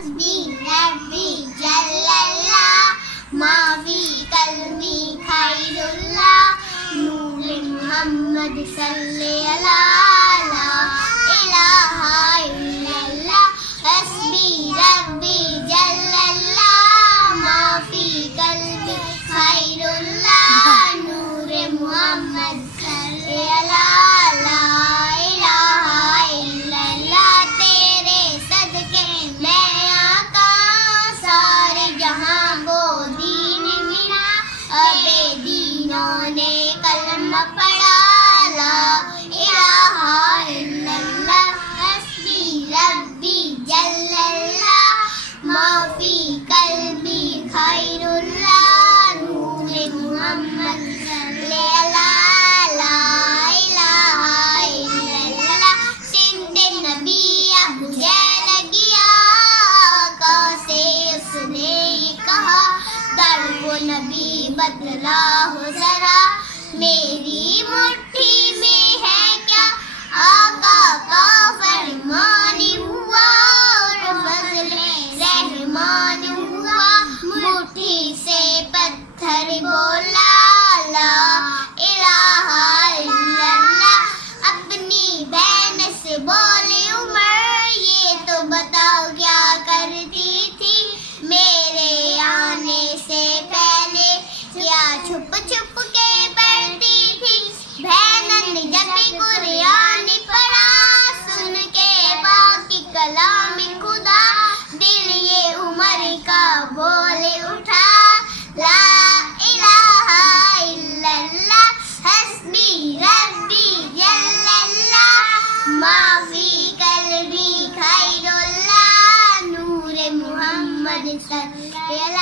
hasbi rabbi jallallah ma fi qalbi khairullah nur Muhammad salli ala la ilaha illallah hasbi rabbi jallallah ma fi qalbi khairullah nur Muhammad salli ala la ilaha illallah तेरे सदके मैं आका सारे जहां को दीन मिला अबे दीनों ने कलमा पढ़ा ला इलाहा इल्लल्लाह हस्बी रब्बी जल्लल्लाह माफी कल्बी खैरुल्लाह नूर मुहम्मद सल्ले अला ला इलाहा इल्लल्लाह सिंधे नबी अब जैन गया आका से उसने कहा दर को नबी बदला हो जरा मेरी मुट्ठी में है क्या आका का फरमान हुआ और फजले रहमान हुआ मुट्ठी से पत्थर बोला ला इलाहा इल्लल्लाह अपनी बहन से बोले उमर ये तो बताओ क्या करती थी मेरे आने से पहले क्या छुप छुप के पढ़ती थी बहनन ने जब भी कुरान पढ़ा सुन के बाकी कलाम खुदा दिल ये उमर का बोले उठा ला इलाहा इल्लल्लाह हस्बी रब्बी जल्लल्लाह माफी कल्बी खैरुल्लाह नूर मुहम्मद सल्लल्लाहु